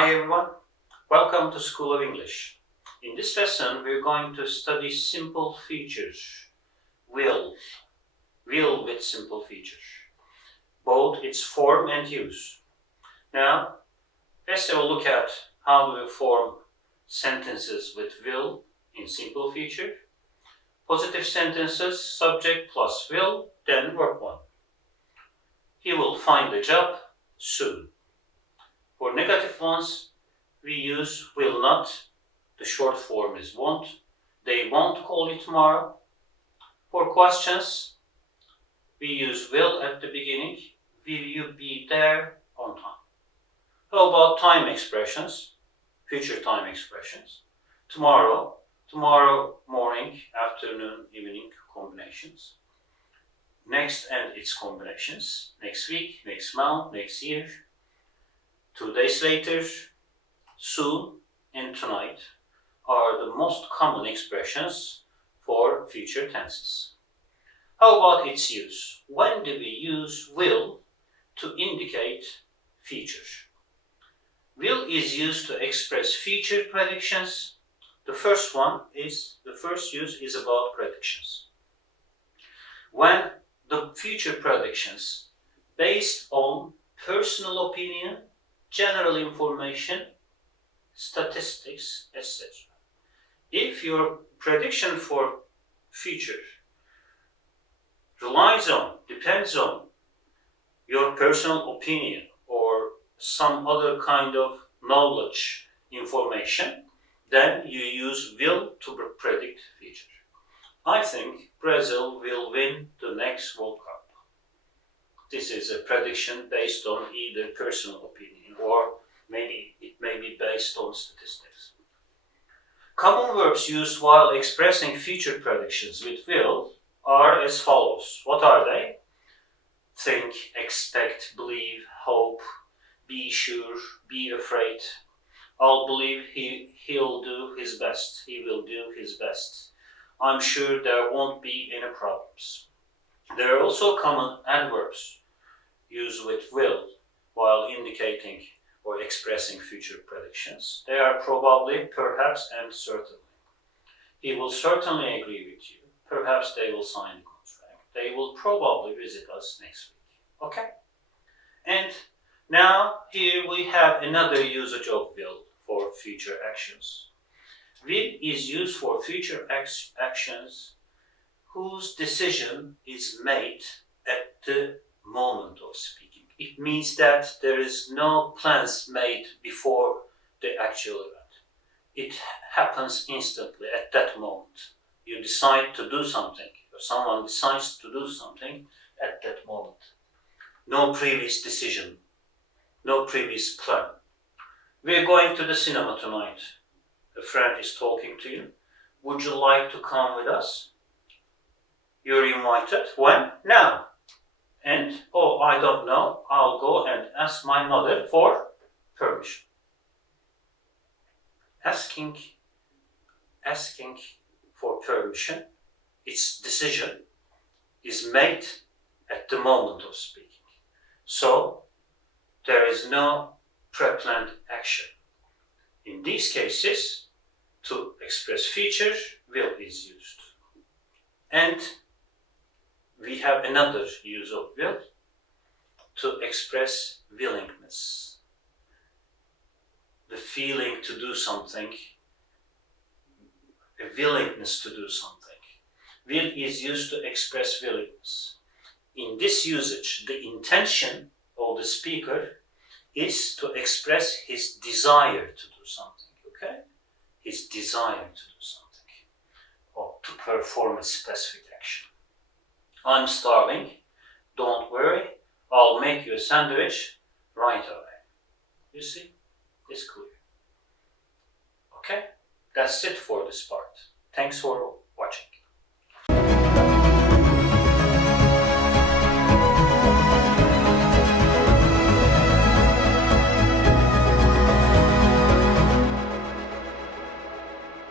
Hi everyone, welcome to School of English. In this lesson we're going to study simple features, will with simple features, both its form and use. Now let's have a look at how do we form sentences with will in simple feature. Positive sentences, subject plus will, then verb 1. He will find a job soon. For negative ones, we use will not. The short form is won't. They won't call you tomorrow. For questions, we use will at the beginning. Will you be there on time? How about time expressions? Future time expressions. Tomorrow morning, afternoon, evening combinations. Next and its combinations. Next week, next month, next year. 2 days later, soon, and tonight are the most common expressions for future tenses. How about its use? When do we use will to indicate features? Will is used to express future predictions. The first use is about predictions. When the future predictions based on personal opinion, general information, statistics, etc. If your prediction for future depends on your personal opinion or some other kind of knowledge information, then you use will to predict future. I think Brazil will win the next World Cup. This is a prediction based on either personal opinion or maybe it may be based on statistics. Common verbs used while expressing future predictions with will are as follows. What are they? Think, expect, believe, hope, be sure, be afraid. I'll believe he'll do his best. He will do his best. I'm sure there won't be any problems. There are also common adverbs used with will while indicating or expressing future predictions. They are probably, perhaps, and certainly. He will certainly agree with you. Perhaps they will sign the contract. They will probably visit us next week. Okay? And now here we have another usage of will for future actions. Will is used for future actions whose decision is made at the moment of speaking. It means that there is no plans made before the actual event. It happens instantly at that moment. You decide to do something, or someone decides to do something at that moment. No previous decision, no previous plan. We're going to the cinema tonight. A friend is talking to you. Would you like to come with us? You're invited. When? Now. And, I don't know, I'll go and ask my mother for permission. Asking for permission, its decision is made at the moment of speaking. So, there is no pre-planned action. In these cases, to express feature, will is used. And we have another use of will to express willingness. The feeling to do something, a willingness to do something. Will is used to express willingness. In this usage, the intention of the speaker is to express his desire to do something, okay? His desire to do something, or to perform a specific action. I'm starving, don't worry, I'll make you a sandwich right away. You see, it's clear. Okay, that's it for this part. Thanks for